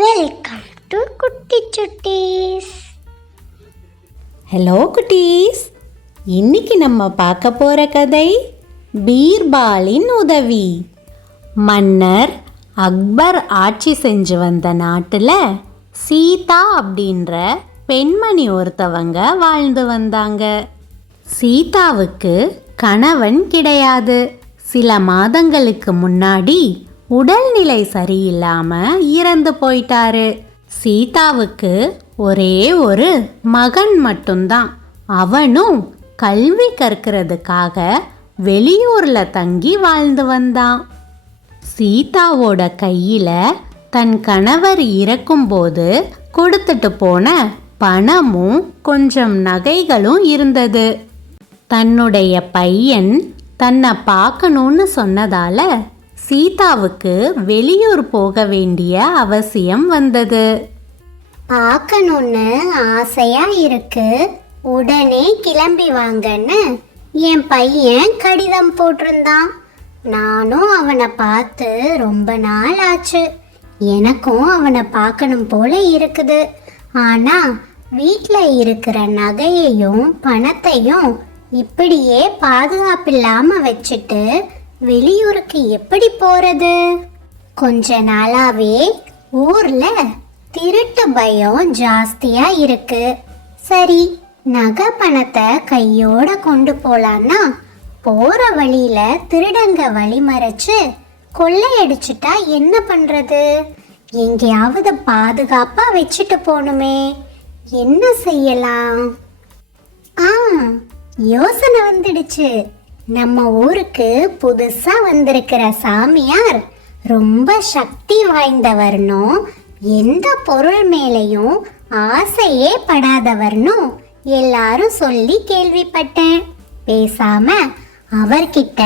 Welcome to குட்டி சுட்டீஸ். Hello குட்டீஸ், இன்னைக்கு நம்ம பார்க்க போகிற கதை பீர்பாலின் உதவி. மன்னர் அக்பர் ஆட்சி செஞ்சு வந்த நாட்டில் சீதா அப்படின்ற பெண்மணி ஒருத்தவங்க வாழ்ந்து வந்தாங்க. சீதாவுக்கு கணவன் கிடையாது. சில மாதங்களுக்கு முன்னாடி உடல்நிலை சரியில்லாமல் இறந்து போயிட்டாரு. சீதாவுக்கு ஒரே ஒரு மகன் மட்டும்தான். அவனும் கல்வி கற்கிறதுக்காக வெளியூரில் தங்கி வாழ்ந்து வந்தான். சீதாவோட கையில் தன் கணவர் இறக்கும்போது கொடுத்துட்டு போன பணமும் கொஞ்சம் நகைகளும் இருந்தது. தன்னுடைய பையன் தன்னை பார்க்கணும்னு சொன்னதால சீதாவுக்கு வெளியூர் போக வேண்டிய அவசியம் வந்தது. பார்க்கணும்னு ஆசையா இருக்கு, உடனே கிளம்பி வாங்கன்னு என் பையன் கடிதம் போட்டிருந்தான். நானும் அவனை பார்த்து ரொம்ப நாள் ஆச்சு. எனக்கும் அவனை பார்க்கணும் போல இருக்குது. ஆனா வீட்டில் இருக்கிற நகையையும் பணத்தையும் இப்படியே பாதுகாப்பில்லாம வச்சுட்டு வெளியூருக்கு எப்படி போறது? கொஞ்ச நாளாவே ஊர்ல திருட்டு பயம் ஜாஸ்தியா இருக்கு. சரி, நகை பணத்தை கையோட கொண்டு போலான்னா போற வழியில திருடங்க வழிமறைச்சு கொள்ளையடிச்சுட்டா என்ன பண்றது? எங்கேயாவது பாதுகாப்பா வச்சுட்டு போகணுமே. என்ன செய்யலாம்? யோசனை வந்துடுச்சு. நம்ம ஊருக்கு புதுசா வந்திருக்கிற சாமியார் ரொம்ப சக்தி வாய்ந்தவர்னும் எந்த பொருள் மேலையும் ஆசையே படாதவர்னும் எல்லாரும் சொல்லி கேள்விப்பட்டேன். பேசாம அவர்கிட்ட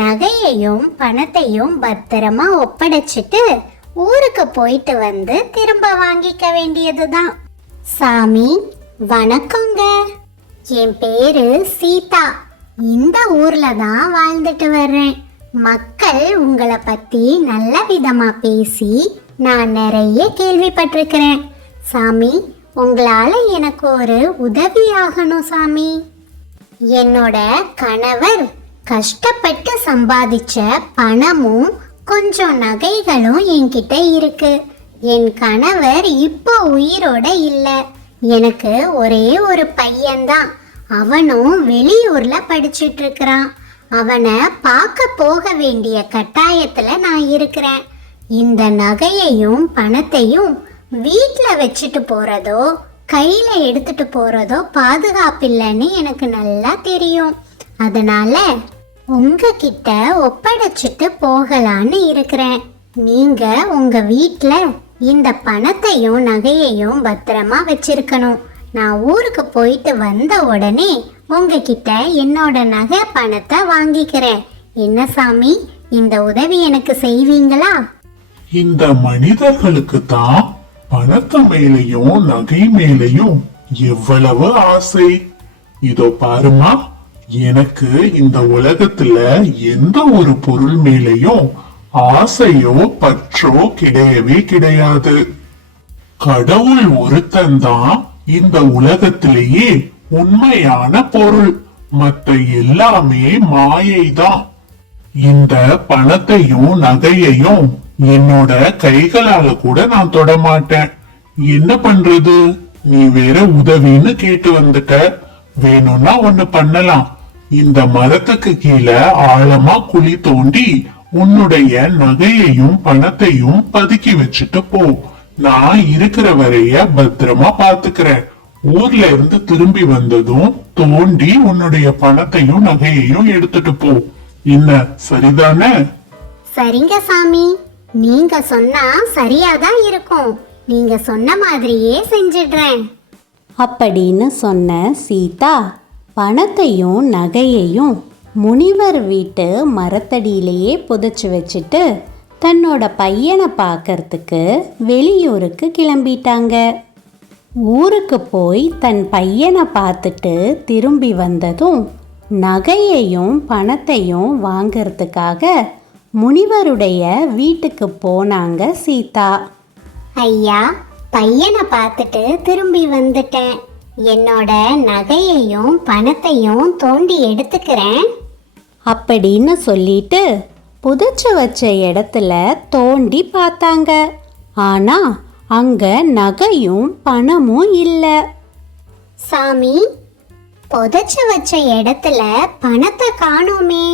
நகையையும் பணத்தையும் பத்திரமா ஒப்படைச்சிட்டு ஊருக்கு போயிட்டு வந்து திரும்ப வாங்கிக்க வேண்டியதுதான். சாமி வணக்கங்க. என் பேரு சீதா. இந்த ஊர்ல தான் வாழ்ந்துட்டு வர்றேன். மக்கள் உங்களை பத்தி நல்ல விதமா பேசி நான் நிறைய கேள்விப்பட்டிருக்கிறேன். சாமி, உங்களால எனக்கு ஒரு உதவி ஆகணும் சாமி. என்னோட கணவர் கஷ்டப்பட்டு சம்பாதிச்ச பணமும் கொஞ்சம் நகைகளும் என்கிட்ட இருக்கு. என் கணவர் இப்போ உயிரோட இல்லை. எனக்கு ஒரே ஒரு பையன்தான். அவனும் வெளியூர்ல படிச்சிட்டு இருக்கிறான். அவனை பார்க்க போக வேண்டிய கட்டாயத்துல நான் இருக்கிறேன். இந்த நகையையும் பணத்தையும் வீட்டில் வச்சுட்டு போறதோ கையில எடுத்துட்டு போறதோ பாதுகாப்பில்லைன்னு எனக்கு நல்லா தெரியும். அதனால உங்ககிட்ட ஒப்படைச்சிட்டு போகலான்னு இருக்கிறேன். நீங்க உங்க வீட்டில் இந்த பணத்தையும் நகையையும் பத்திரமா வச்சிருக்கணும். நான் ஊருக்கு போயிட்டு வந்த உடனே உங்ககிட்ட என்னோட நகை பணத்தை வாங்கிக்கிறேன். என்ன சாமி, இந்த உதவி எனக்கு செய்வீங்களா? இந்த மனிதர்களுக்கு தான் பணத்து மேலையும் நகை மேலையும் எவ்வளவு ஆசை. இதோ பாருமா, எனக்கு இந்த உலகத்துல எந்த ஒரு பொருள் மேலையும் ஆசையோ பற்றோ கிடையவே கிடையாது. கடவுள் ஒருத்தன்தான் இந்த உலகத்திலேயே உண்மையான பொருள். மத்த எல்லாமே மாயைதான். இந்த பணத்தையும் நகையையும் என்னோட கைகளால கூட நான் தொட மாட்டேன். என்ன பண்றது? நீ வேற உதவின்னு கேட்டு வந்துட்ட. வேணும்னா ஒண்ணு பண்ணலாம். இந்த மரத்துக்கு கீழே ஆழமா குழி தோண்டி உன்னுடைய நகையையும் பணத்தையும் பதுக்கி வச்சுட்டு போ. நான் இருக்கிற வரைய பத்திரமா பாத்துக்கிறேன். ஊர்ல இருந்து திரும்பி வந்ததும் தோண்டி உன்னுடைய பணத்தையும் நகையையும் எடுத்துட்டு போ. என்ன, சரிதானே? சரிங்க சாமி, நீங்க சொன்னா சரியாதான் இருக்கும். நீங்க சொன்ன மாதிரியே செஞ்சிடுறேன் அப்படின்னு சொன்ன சீதா பணத்தையும் நகையையும் முனிவர் வீட்டு மரத்தடியிலேயே புதைச்சி வச்சுட்டு தன்னோட பையனை பார்க்கறதுக்கு வெளியூருக்கு கிளம்பிட்டாங்க. ஊருக்கு போய் தன் பையனை பார்த்துட்டு திரும்பி வந்ததும் நகையையும் பணத்தையும் வாங்கிறதுக்காக முனிவருடைய வீட்டுக்கு போனாங்க சீதா. ஐயா, பையனை பார்த்துட்டு திரும்பி வந்துட்டேன். என்னோட நகையையும் பணத்தையும் தோண்டி எடுத்துக்கிறேன். அப்படின்னு சொல்லிட்டு புதைச்சு வச்ச இடத்துல தோண்டி பார்த்தாங்க. ஆனா அங்க நகையும் பணமும் இல்லை. சாமி, புதைச்சு வச்ச இடத்துல பணத்தை காணோமே.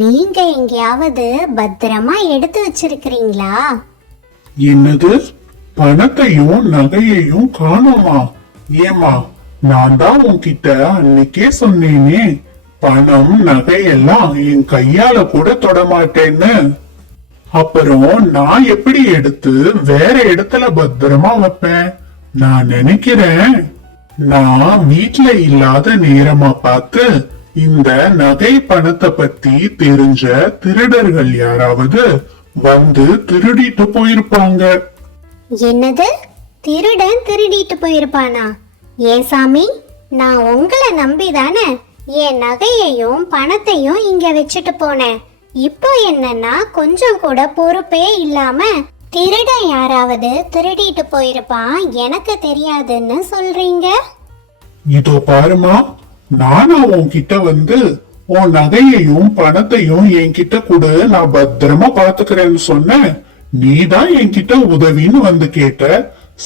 நீங்க எங்கேயாவது பத்திரமா எடுத்து வச்சிருக்கிறீங்களா? என்னது, பணத்தையும் நகையையும் காணோமா? ஏமா, நான் தான் உன்கிட்ட அன்னைக்கே சொன்னேனே, பணம் நகையெல்லாம் என் கையால கூட தொடமாட்டேன்னு. அப்புறம் நான் எப்படி எடுத்து வேற இடத்துல பத்திரமா வைப்பேன்? நான் நினைக்கிறேன், நான் வீட்ல இல்லாத நேரமா பார்த்து இந்த நகை பணத்தை பத்தி தெரிஞ்ச திருடர்கள் யாராவது வந்து திருடிட்டு போயிருப்பாங்க. என்னது, திருடன் திருடிட்டு போயிருப்பானா? ஏன் சாமி, நான் உங்களை நம்பிதானே என் நகையையும் பணத்தையும் இங்க வச்சுட்டு போனேன். இப்போ என்னன்னா கொஞ்சம் கூட பொறுப்பே இல்லாம திருடன் யாராவது திருடிட்டு போயிருப்பான் எனக்கு தெரியாதுன்னு சொல்றீங்க. இதோ பாருமா, நானா உன்கிட்ட வந்து உன் நகையையும் பணத்தையும் என்கிட்ட கொடு, நான் பத்திரமா பாத்துக்கிறேன்னு சொன்னேன். நீதான் என்கிட்ட உதவின்னு வந்து கேட்ட.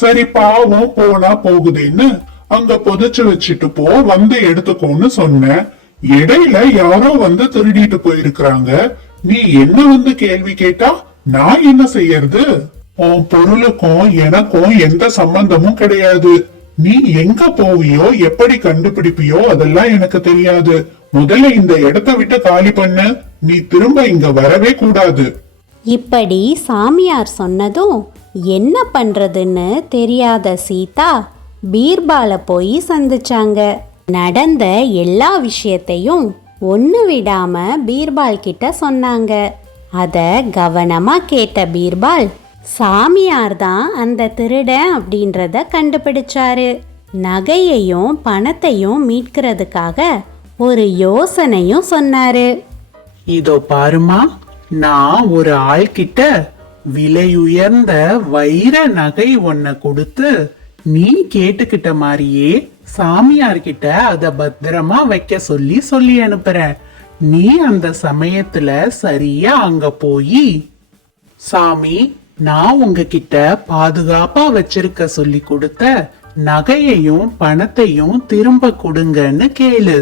சரி பாவம் போனா போகுதுன்னு அங்க புதைச்சு வச்சுட்டு போ, வந்து எடுத்துக்கோன்னு சொன்னேன். இடையில யாரோ வந்து திருடிட்டு போயிருக்கிறாங்க. நீ என்ன வந்து கேள்வி கேட்டா நான் என்ன செய்யறது? உன் பொருளுக்கும் எனக்கும் எந்த சம்பந்தமும் கிடையாது. நீ எங்க போவியோ எப்படி கண்டுபிடிப்பியோ அதெல்லாம் எனக்கு தெரியாது. முதல்ல இந்த இடத்தை விட்டு காலி பண்ணு. நீ திரும்ப இங்க வரவே கூடாது. இப்படி சாமியார் சொன்னதும் என்ன பண்றதுன்னு தெரியாத சீதா பீர்பாலை போய் சந்திச்சாங்க. நடந்த எல்லா விஷயத்தையும் ஒன்று விடாம பீர்பால் கிட்ட சொன்னாங்க. அத கவனமா கேட்ட பீர்பால் சாமியார் தான் அந்த திருடன் அப்படின்றத கண்டுபிடிச்சாரு. நகையையும் பணத்தையும் மீட்கிறதுக்காக ஒரு யோசனையும் சொன்னாரு. இதோ பாருமா, நான் ஒரு ஆள்கிட்ட விலையுயர்ந்த வைர நகை ஒன்ன கொடுத்து நீ கேட்டுக்கிட்ட மாதிரியே சாமியார்கிட்ட அத பத்திரமா வைக்க சொல்லி அனுப்புறேன். நீ அந்த சமயத்துல சரியா அங்க போய், சாமி, நான் உங்ககிட்ட பாதுகாப்பா வச்சிருக்க சொல்லி கொடுத்த நகையையும் பணத்தையும் திரும்ப கொடுங்கன்னு கேளு.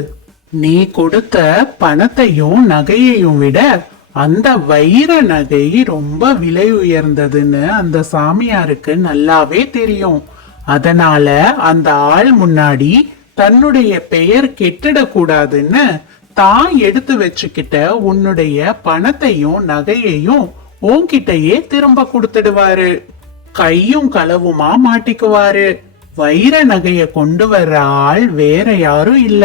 நீ கொடுத்த பணத்தையும் நகையையும் விட அந்த வைர நகை ரொம்ப விலை உயர்ந்ததுன்னு அந்த சாமியாருக்கு நல்லாவே தெரியும். அதனால அந்த ஆள் முன்னாடி தன்னுடைய பெயர் கெட்டிடக்கூடாதுன்னு தான் எடுத்து வச்சுக்கிட்ட உன்னுடைய பணத்தையும் நகையையும் உன்கிட்டயே திரும்ப கொடுத்துடுவாரு. கையும் களவுமா மாட்டிக்குவாரு. வைர நகைய கொண்டு வர்ற ஆள் வேற யாரும் இல்ல,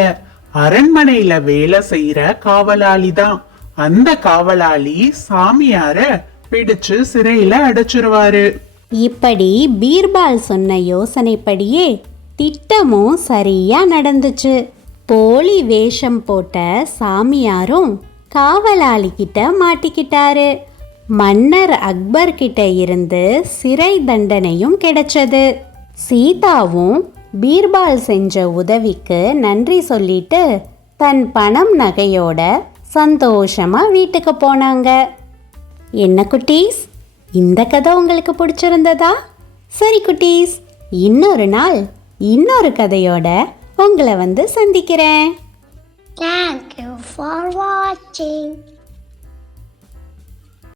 அரண்மனையில வேலை செய்யற காவலாளி தான். அந்த காவலாளி சாமியார பிடிச்சு சிறையில அடைச்சிருவாரு. இப்படி பீர்பால் சொன்ன யோசனைப்படியே திட்டமும் சரியா நடந்துச்சு. போலி வேஷம் போட்ட சாமியாரும் காவலாளி கிட்ட மாட்டிக்கிட்டாரு. மன்னர் அக்பர் கிட்ட இருந்து சிறை தண்டனையும் கிடைச்சது. சீதாவும் பீர்பால் செஞ்ச உதவிக்கு நன்றி சொல்லிட்டு தன் பணம் நகையோட சந்தோஷமா வீட்டுக்கு போனாங்க. என்ன குட்டீஸ், இந்த கதை உங்களுக்கு பிடிச்சிருந்ததா? சரி குட்டீஸ், இன்னொரு நாள் இன்னொரு கதையோட உங்களை வந்து சந்திக்கிறேன். Thank you for watching.